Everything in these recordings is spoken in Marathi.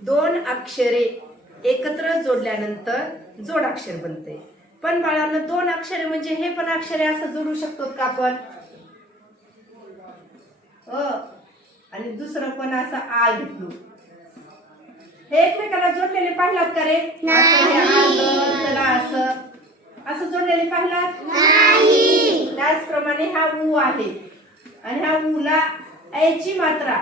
दोन अक्षरे एकत्र जोडल्यानंतर जोडाक्षर बनते. पण बाळांनो, दोन अक्षरे म्हणजे हे पण अक्षरे असं जोडू शकतो का आपण? आणि दुसरं पण असं आ घेतलो. हे एकमेकाला जोडलेले पाहिलात का रे? त्याला असं जोडलेले पाहिलात? नाही. त्याचप्रमाणे हा ऊ आहे आणि ह्या ऊला ऐची मात्रा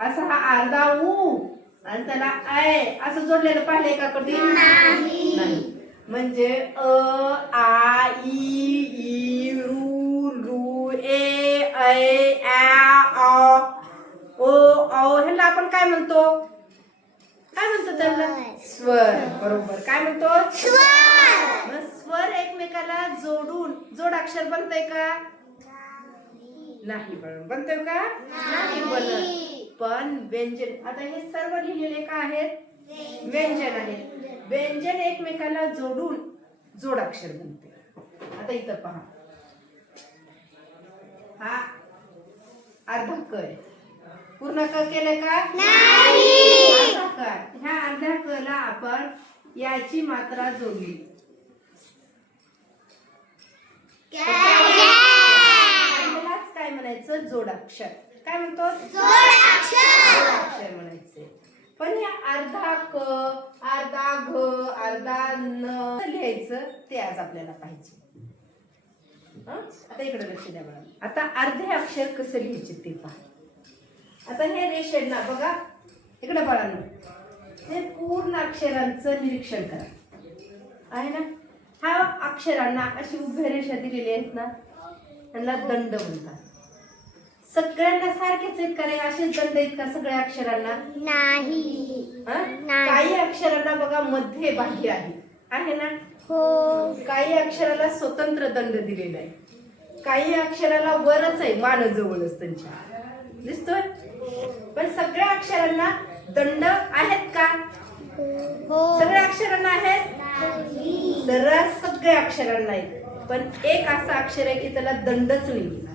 असा हा अर्धा ऊ आणि त्याला ऐ असं जोडलेलं पाहिले का कधी? नाही. म्हणजे आ ई ई रू रू ए ऐ आ ओ औ ह्याला आपण काय म्हणतो? काय म्हणतो त्याला? स्वर. बरोबर. काय म्हणतो? स्वर. मग स्वर एकमेकाला जोडून जोडाक्षर बनतंय का? नाही बनतंय का? नाही बनत. पण व्यंजन, आता हे सर्व लिहिलेले काय आहेत? व्यंजन आहेत. व्यंजन एकमेकाला जोडून जोडाक्षर बनते. आता इथं पहा, हा अर्धा क आहे. पूर्ण क केलं का? नाही. अर्धा क. ह्या अर्ध्या क ला आपण याची मात्रा जोडली. काय म्हणायचं? जोडाक्षर. काय म्हणतो? जोडाक्षर म्हणायचे. पण या अर्धा क, अर्धा घ, अर्धा न लिहायचं ते आज आपल्याला पाहिजे. आता इकडे लक्ष द्या बघा. आता अर्धे अक्षर कसं लिहायचे ते पहा. आता हे रेषेला बघा, इकडे बाळांनो, हे पूर्ण अक्षरांचं निरीक्षण करा. आहे ना? हा अक्षरांना अशी उभ्या रेषा दिलेली आहेत ना, त्यांना दंड म्हणतात. सगळ्यांना सारखेच आहेत का रे? असेच दंड आहेत का सगळ्या अक्षरांना? नाही. काही अक्षरांना बघा मध्य भागी आहे ना? हो. काही अक्षराला स्वतंत्र दंड दिलेला आहे. काही अक्षराला वरच आहे, मानजवळच त्यांच्या दिसतोय. पण सगळ्या अक्षरांना दंड आहेत का? सगळ्या अक्षरांना आहेत? सर्रास सगळ्या अक्षरांना आहेत. पण एक असं अक्षर आहे की त्याला दंडच नाही.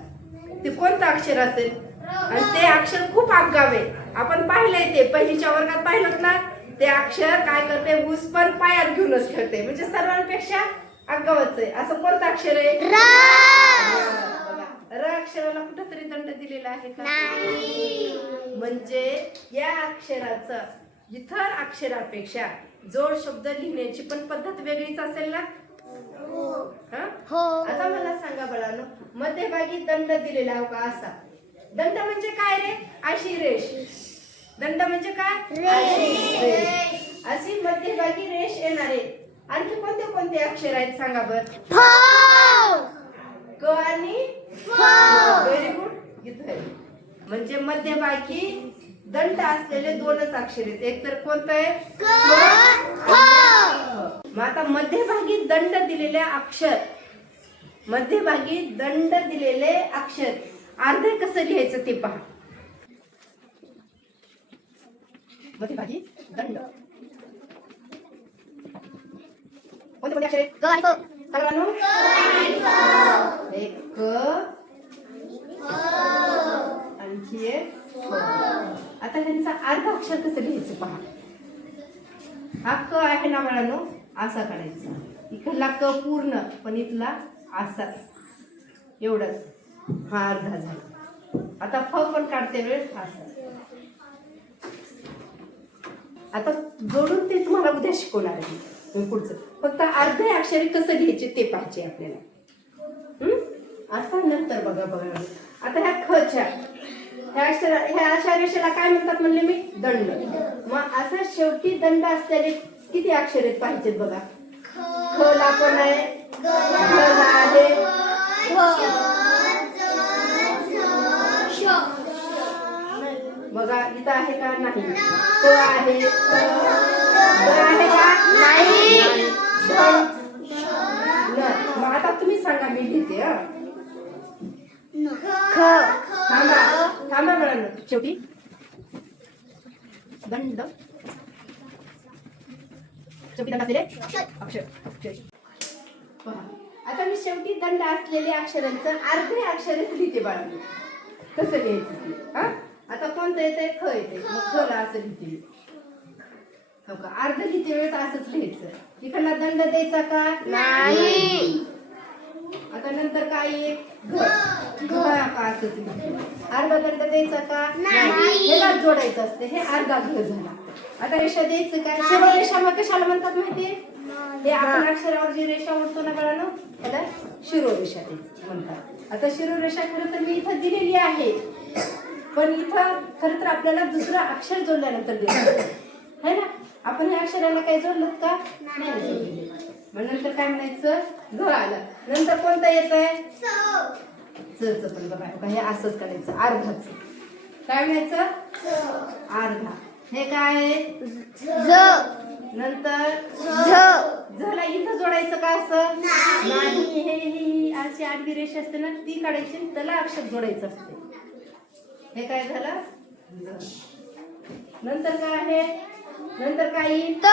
ते कोणतं अक्षर असेल? आणि ते अक्षर खूप आगाव आहे. आपण पाहिलंय, ते पहिलीच्या वर्गात पाहिलं ना. ते अक्षर काय करते? ऊस पण पायात घेऊनच खेळते. म्हणजे सर्वांपेक्षा आगावच आहे. असं कोणतं अक्षर आहे? र अक्षराला कुठेतरी दंड दिलेला आहे का? म्हणजे या अक्षराचं इतर अक्षरापेक्षा जोड शब्द लिहिण्याची पण पद्धत वेगळीच असेल ना? आता मला सांगा बाळांनो, मध्यभागी दंड दिलेला आहे का? असा दंड म्हणजे काय रे? अशी रेष. दंड म्हणजे काय? रेष. अशी मध्यभागी रेष येणारे आणखी कोणते कोणते अक्षर आहेत सांगा बर? क आणि व्हेरी गुड. इथे म्हणजे मध्यभागी दंड असलेले दोनच अक्षर आहेत. एक तर कोणतं आहे? मग आता मध्यभागी दंड दिलेले अक्षर, मध्यभागी दंड दिलेले अक्षर अर्धे कसं लिहायचं ते पहा. मध्यभागी दंड कोणते कोणते अक्षर आहेत? सर्वांनो एक क, आणखी एक फ. आता त्यांचा अर्धा अक्षर कसं लिहायचं पहा. हा क आहे ना बाळांनो, असा काढायचा. इकडला क पूर्ण, पण इथला असाच, एवढंच. हा अर्धा झाला. आता फ पण काढते वेळेस असा. आता जोडून ते तुम्हाला उद्या शिकवणार आहे पुढचं. फक्त अर्धे अक्षरी कसं घ्यायचे ते पाहिजे आपल्याला. आता नंतर बघा. आता ह्या खच्या ह्या अशा रेषेला काय म्हणतात म्हणले मी? दंड. मग असं शेवटी दंड असलेले किती अक्षर आहेत पाहिजेत बघा. ख ला पण आहे, ख ला आहे, बघा इथं आहे का? नाही. त आहे, आहे का? नाही. मग आता तुम्ही सांगा, मी लिहिते. थांबा म्हणा. शेवटी दंड, शेवटी दंड असलेले अक्षर. आता मी शेवटी दंड असलेले अक्षरांचं अर्धे अक्षरच लिहिते बाळांनो. कसं लिहायचं ते? आता कोणतं येतंय? ख येते. मग ख ला असं लिहिते. हो का, अर्ध किती वेळेस असंच लिहायचं. इकडला दंड द्यायचा का नाही. आता नंतर काय येईल का असंच लिहायचं. अर्धा दंड द्यायचा का नाही. ह्याला जोडायचं असते. हे अर्धा घ झाला. आता रेषा द्यायचं का, शिरोरेषा मग कशाला म्हणतात माहितीये, हे आपण अक्षरावर जी रेषा ओढतो ना बाळांनो त्याला शिरोरेषा म्हणतात. आता शिरोरेषा खरं तर मी इथं दिलेली आहे, पण इथं खरं तर आपल्याला दुसरं अक्षर जोडल्यानंतर दिलं है ना. आपण ह्या अक्षराला काही जोडलं का नाही जोडलेले. मग नंतर काय म्हणायचं, घ आलं. नंतर कोणतं येत आहे, च पण बघा हे असंच करायचं, अर्धाच. काय म्हणायचं, अर्धा. हे काय आहे, नंतर झाला. इथं जोडायचं का असं नाही. हे अशी आडवी रेषा असते ना ती काढायची, त्याला अक्षर जोडायचं असते. हे काय झालं, नंतर काय आहे, नंतर काय त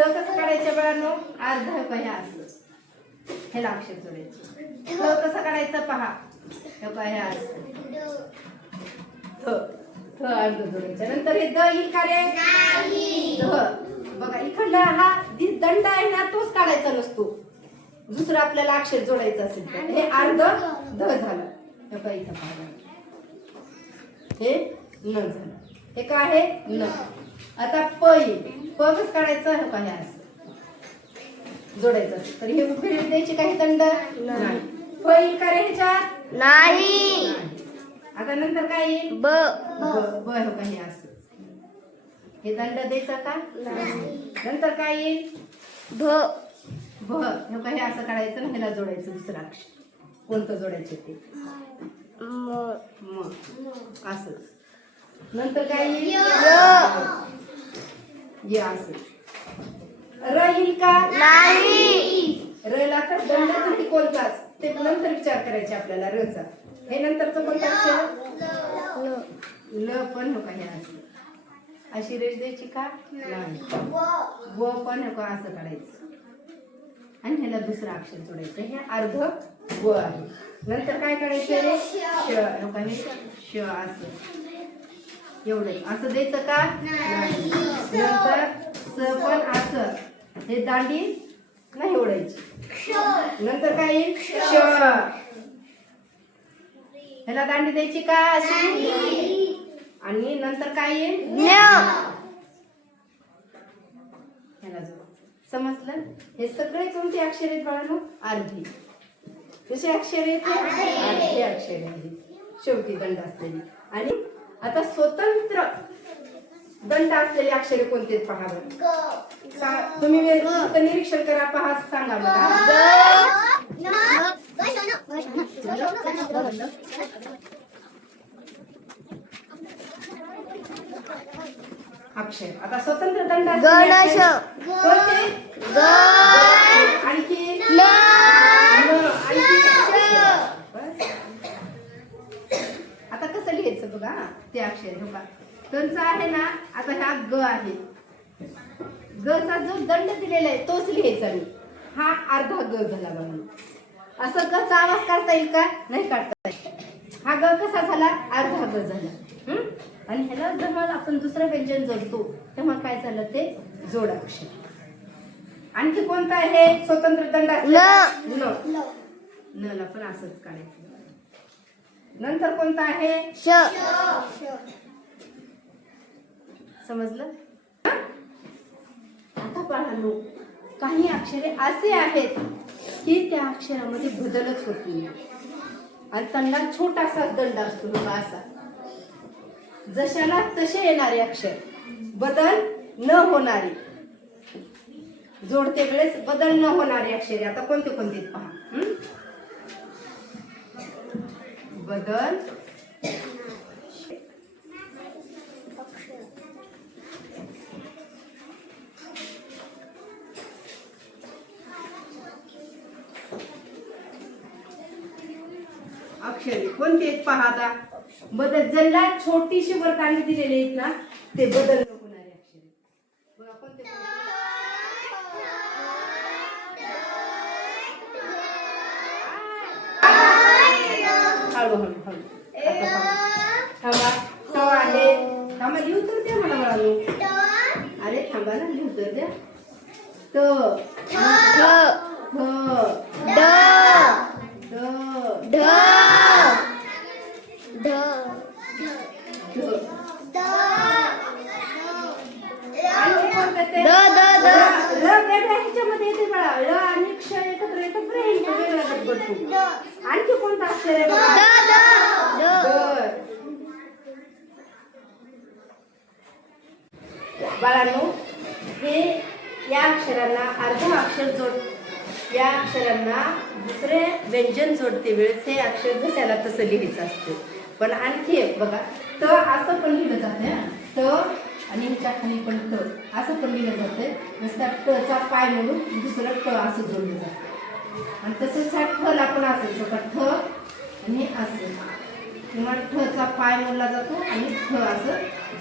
कसं काढायचं बाळांनो, अर्धा पाह्या असं ह्याला अक्षर जोडायचं. त कसं काढायचं पहा, हे पाह्या असं थ अर्ध जोडायचं. नंतर हे द येईल का रे, बघा इकडला हा दंड आहे ना तोच काढायचा नसतो, दुसरं आपल्याला अक्षर जोडायचं असेल तर. हे अर्ध ध झालं. हे पहा इथं पाहा, हे न झालं. हे काय आहे, न. आता प येईल. प कसं काढायचं, हे पहा असं जोडायचं असेल तर. हे उभी द्यायची काही दंड नाही. प येईल का रे ह्याच्यात, नाही. आता नंतर काय येईल, ब ब हे काही असं. हे दंड द्यायचा का नंतर काय येईल, भ हे काही असं काढायचं ना, ह्याला जोडायचं दुसरं अक्षर. कोणतं जोडायचं ते, म असंच. नंतर काय येईल, ये असंच. र येईल का नाही. रला तर दंडासाठी कोणताच ते नंतर विचार करायचे आपल्याला. रचा हे नंतरचं कोणतं अक्षर, ल पण हो काही असं. अशी रेष द्यायची का नाही. व पण हो का असं काढायचं आणि ह्याला दुसरं अक्षर जोडायचं. हे अर्ध व आहे. नंतर काय काढायचं रे, श हो का, हे श असं एवढंच. असं द्यायचं का नाही. नंतर स पण असं, हे दांडी नाही ओढायची. नंतर काय येईल, श. ह्याला दांडी द्यायची का अशी, आणि नंतर काय येईल, ह्याला जोडायचं. समजलं. हे सगळे कोणते अक्षर आहेत बाळांनो, अर्धी. जसे अक्षर आहेत अर्धे अक्षर आहेत शेवटी दंड असलेली. आणि आता स्वतंत्र दंड असलेले अक्षरे कोणते पहा बरं. तुम्ही निरीक्षण करा, पहा, सांगा मला. अक्षर आता स्वतंत्र दंड गणेश, कोणते, आणखी आता कसं लिहायचं बघा ते अक्षर बघा. त्यांचं आहे ना, आता हा ग आहे, ग चा जो दंड दिलेला आहे तोच लिहायचा मी. हा अर्धा ग झाला बघा. असं ग चा आवाज काढता येईल का, नाही काढता येईल. हा ग कसा झाला, अर्धा ग झाला. आणि ह्याला जेव्हा आपण दुसरं व्यंजन जोडतो तेव्हा काय झालं, ते जोड अक्षर. आणखी कोणतं आहे स्वतंत्र दंड, न ला पण असंच काढायचं. नंतर कोणतं आहे, समजलं. आता पाहलो काही अक्षरे असे आहेत की त्या अक्षरामध्ये बदलच होत नाही आणि त्यांना छोटासा दंड असतो बघा असा. जशाला तसे येणारे अक्षर, बदल न होणारे, जोडते वेळेस बदल न होणारे अक्षरे आता कोणते कोणते पहा. बदल अक्षरे कोणते आहेत पहा. आता बदल ज्यांना छोटीशी वर्ताने दिलेले आहेत ना ते बदल न होणारे अक्षरे बघा कोणते हळूहळू हळू. थांबा, ट आहे, थांबा लिहू तर द्या मला. अरे थांबा. थांबा ना, लिहू तर द्या. त ठ थ ड ध ढ ढ ध. आणखी कोणतं ते? द द द ल वेगळ्या ह्याच्यामध्ये येते बाळा. ल आणि क्ष एकत्र येईल का वेगळा गटगटतो. आणखी कोणतं अक्षर आहे बघा? The the. बाळांनो, हे या अक्षरांना अर्ध अक्षर जोड, या अक्षरांना दुसरे व्यंजन जोडते वेळेस हे अक्षर जशाला तसं लिहायचं असते. पण आणखी एक बघा, त असं पण लिहिलं जाते. त आणि ह्याच्या खाली पण ट असं पण लिहिलं जाते. नुसत्या टचा पाय म्हणून दुसरं ट असं जोडलं जातं. आणि तसंच ह्या ठला पण असं का ठ आणि असं, किंवा ठचा पाय मोडला जातो आणि ठ असं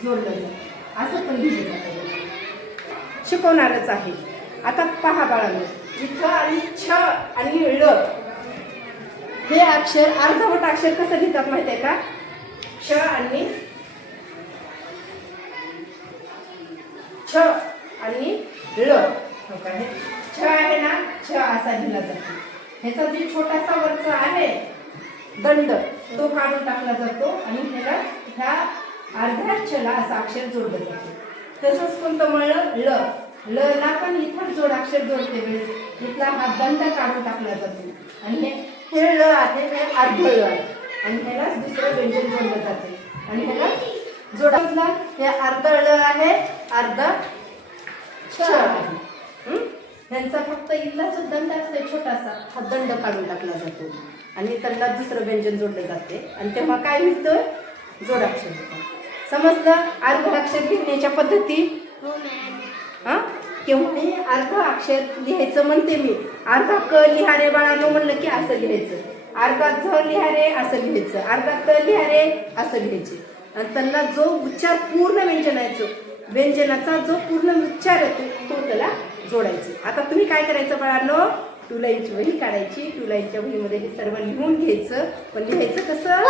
जोडलं जातं. असं पण लिहिलं जातं. शिकवणारच आहे. आता पहा बाळांनो, इथं आणि छ आणि ळ हे अक्षर अर्धवट अक्षर कसं लिहितात माहिती आहे का? छ आणि छ आणि ळ. हो का? हे छ आहे ना, छ असा लिहिला जातो. ह्याचा जे छोटासा वरचा आहे दंड तो काढून टाकला जातो आणि ह्याला ह्या अर्ध्या छला असं अक्षर जोडलं जातं. तसंच कोणतं म्हणलं? ल. ल ला पण इथं जोड अक्षर जोडते वेळेस इथला हा दंड काढून टाकला जातो आणि हे ल आहे, हे अर्ध ल आहे आणि ह्याला दुसरं व्यंजन जोडलं जाते आणि ह्याला जोडला हे अर्ध ल आहे, अर्ध छ आहे. ह्यांचा फक्त इथला जो दंड असतो छोटासा हा दंड काढून टाकला जातो आणि त्यांना दुसरं व्यंजन जोडलं जाते आणि तेव्हा काय मिळतं? जोडाक्षर होतं. समजलं? अर्ध अक्षर लिहिण्याच्या पद्धती. हा, केव्हाही अर्ध अक्षर लिहायचं म्हणते मी. अर्धा क लिहा रे बाळांनो म्हणलं की असं लिहायचं, अर्धा झ लिहा रे असं लिहायचं, अर्धा क लिहा रे असं लिहायचे. आणि त्यांना जो उच्चार पूर्ण व्यंजनाचा जो पूर्ण उच्चार येतो तो त्याला जोडायचं. आता तुम्ही काय करायचं बाळांनो? 2 लाईनची वही काढायची. 2 लाईनच्या वहीमध्ये हे सर्व लिहून घ्यायचं. पण लिहायचं कसं?